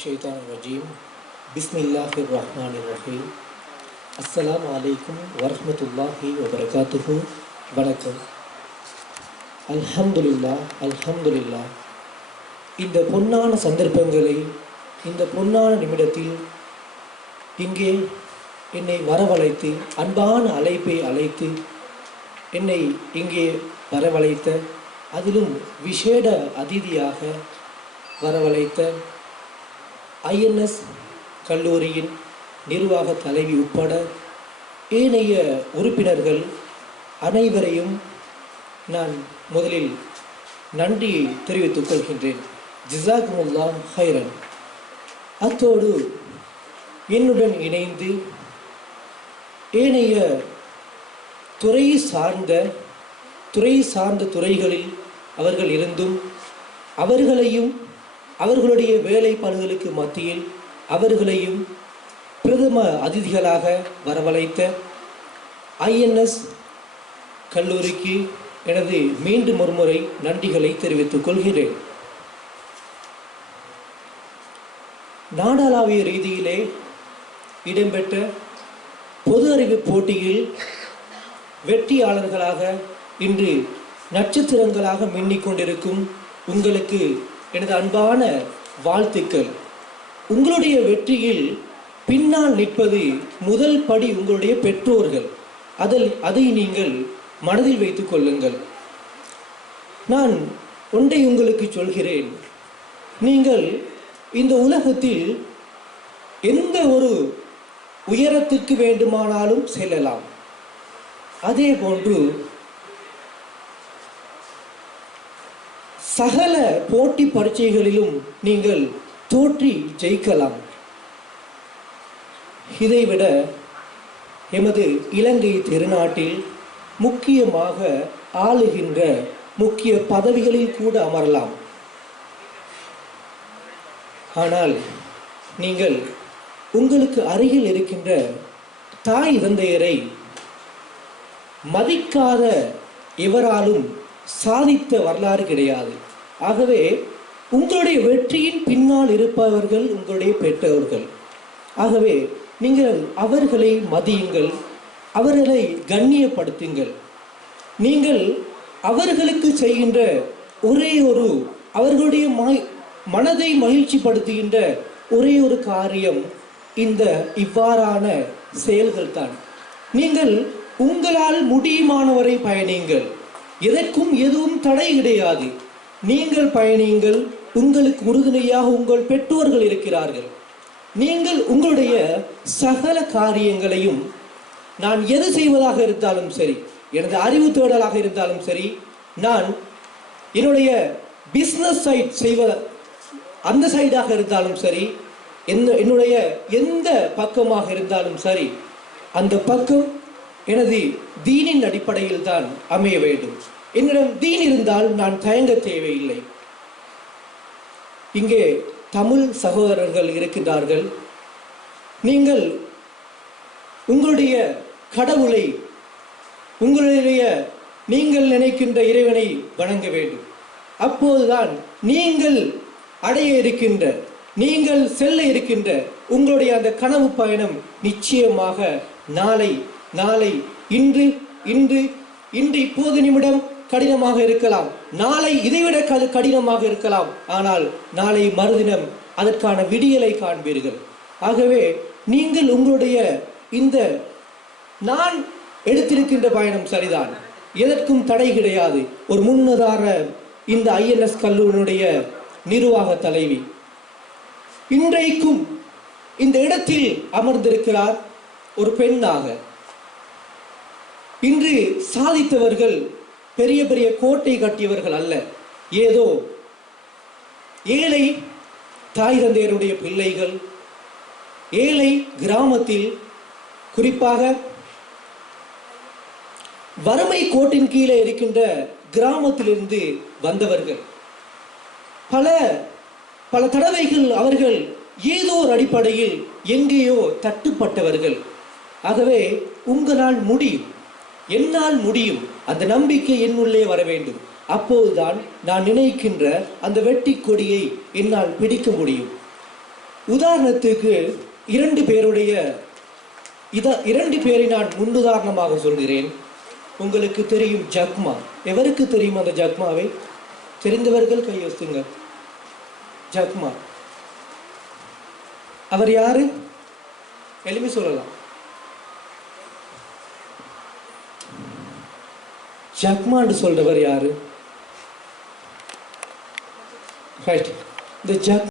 Shaitanir-Rajim. Bismillahir-Rahmanir-Rahim. Assalamu alaikum warahmatullahi wabarakatuhu. வணக்கம். அல்ஹம்துலில்லாஹ் அல்ஹம்துலில்லாஹ். இந்த பொன்னான சந்தர்ப்பங்களை இந்த பொன்னான நிமிடத்தில் இங்கே என்னை வரவழைத்து அன்பான அழைப்பை அழைத்து என்னை இங்கே வரவழைத்த அதிலும் விசேட அதிதியாக வரவழைத்த INS கல்லூரியின் நிர்வாக தலைவி உட்பட ஏனைய உறுப்பினர்கள் அனைவரையும் நான் முதலில் நன்றியை தெரிவித்துக் கொள்கின்றேன். ஜஸாக்குமுல்லாஹ் ஹைரன். அத்தோடு என்னுடன் இணைந்து ஏனைய துறை சார்ந்த துறைகளில் அவர்கள் இருந்தும் அவர்களையும் அவர்களுடைய வேலைப்பாடுகளுக்கு மத்தியில் அவர்களையும் பிரதம அதிதிகளாக வரவழைத்த INS கல்லூரிக்கு எனது மீண்டும் ஒருமுறை நன்றிகளை தெரிவித்துக் கொள்கிறேன். நாடளாவிய ரீதியிலே இடம்பெற்ற பொது அறிவு போட்டியில் வெற்றியாளர்களாக இன்று நட்சத்திரங்களாக மின்னிக் கொண்டிருக்கும் உங்களுக்கு எனது அன்பான வாழ்த்துக்கள். உங்களுடைய வெற்றியில் பின்னால் நிற்பது முதல் படி உங்களுடைய பெற்றோர்கள். அதை நீங்கள் மனதில் வைத்துக் கொள்ளுங்கள். நான் ஒன்றை உங்களுக்கு சொல்கிறேன். நீங்கள் இந்த உலகத்தில் எந்த ஒரு உயரத்துக்கு வேண்டுமானாலும் செல்லலாம். அதே போன்று சகல போட்டி பரீட்சைகளிலும் நீங்கள் தோற்றி ஜெயிக்கலாம். இதைவிட எமது இலங்கை திருநாட்டில் முக்கியமாக ஆளுகின்ற முக்கிய பதவிகளில் கூட அமரலாம். ஆனால் நீங்கள் உங்களுக்கு அருகில் இருக்கின்ற தாய் தந்தையரை மதிக்காத எவராலும் சாதித்த வரலாறு கிடையாது. ஆகவே உங்களுடைய வெற்றியின் பின்னால் இருப்பவர்கள் உங்களுடைய பெற்றோர்கள். ஆகவே நீங்கள் அவர்களை மதியுங்கள், அவர்களை கண்ணியப்படுத்துங்கள். நீங்கள் அவர்களுக்கு செய்கின்ற ஒரே ஒரு அவர்களுடைய மனதை மகிழ்ச்சிப்படுத்துகின்ற ஒரே ஒரு காரியம் இந்த இவ்வாறான செயல்கள் தான். நீங்கள் உங்களால் முடியுமானவரை பயணியுங்கள். எதற்கும் எதுவும் தடை கிடையாது. நீங்கள் பயணியுங்கள். உங்களுக்கு உறுதுணையாக உங்கள் பெற்றோர்கள் இருக்கிறார்கள். நீங்கள் உங்களுடைய சகல காரியங்களையும் நான் எது செய்வதாக இருந்தாலும் சரி, எனது அறிவு தேடலாக இருந்தாலும் சரி, நான் என்னுடைய பிஸ்னஸ் சைட் அந்த சைடாக இருந்தாலும் சரி, என்னுடைய எந்த பக்கமாக இருந்தாலும் சரி, அந்த பக்கம் எனது தீனின் அடிப்படையில் தான் அமைய வேண்டும். என்னிடம் தீன் இருந்தால் நான் தயங்க தேவையில்லை. இங்கே தமிழ் சகோதரர்கள் இருக்கின்றார்கள். நீங்கள் உங்களுடைய கடவுளை, நீங்கள் நினைக்கின்ற இறைவனை வணங்க வேண்டும். அப்போதுதான் நீங்கள் நீங்கள் செல்ல இருக்கின்ற உங்களுடைய அந்த கனவு பயணம் நிச்சயமாக நாளை இன்று இப்போது நிமிடம் கடினமாக இருக்கலாம், நாளை இதைவிட கடினமாக இருக்கலாம். ஆனால் நாளை மறுதினம் அதற்கான விடியலை காண்பீர்கள். ஆகவே நீங்கள் உங்களுடைய இந்த நான் எடுத்திருக்கின்ற பயணம் சரிதான், எதற்கும் தடை கிடையாது. ஒரு முன்னதார இந்த INS கல்லூரியினுடைய நிர்வாக தலைவி இன்றைக்கும் இந்த இடத்தில் அமர்ந்திருக்கிறார் ஒரு பெண்ணாக. இன்று சாதித்தவர்கள் பெரிய பெரிய கோட்டை கட்டியவர்கள் அல்ல. ஏதோ ஏழை தாய் தந்தையருடைய பிள்ளைகள், ஏழை கிராமத்தில், குறிப்பாக வறுமை கோட்டின் கீழே இருக்கின்ற கிராமத்திலிருந்து வந்தவர்கள். பல தடவைகள் அவர்கள் ஏதோ ஒரு அடிப்படையில் எங்கேயோ தட்டுப்பட்டவர்கள். ஆகவே உங்களால் முடியும், என்னால் முடியும், அந்த நம்பிக்கை என்னுள்ளே வர வேண்டும். அப்போதுதான் நான் நினைக்கின்ற அந்த வெற்றி கொடியை என்னால் பிடிக்க முடியும். உதாரணத்துக்கு இரண்டு பேரை நான் முன்னுதாரணமாக சொல்கிறேன். உங்களுக்கு தெரியும் ஜக்மா. எவருக்கு தெரியும் அந்த ஜக்மாவை? தெரிந்தவர்கள் கையெழுத்துங்க. ஜக்மா அவர் யாரு? எளிமை சொல்லலாம். ஜக்மான்னு சொல்றவர் யாரு? ரைட். இந்த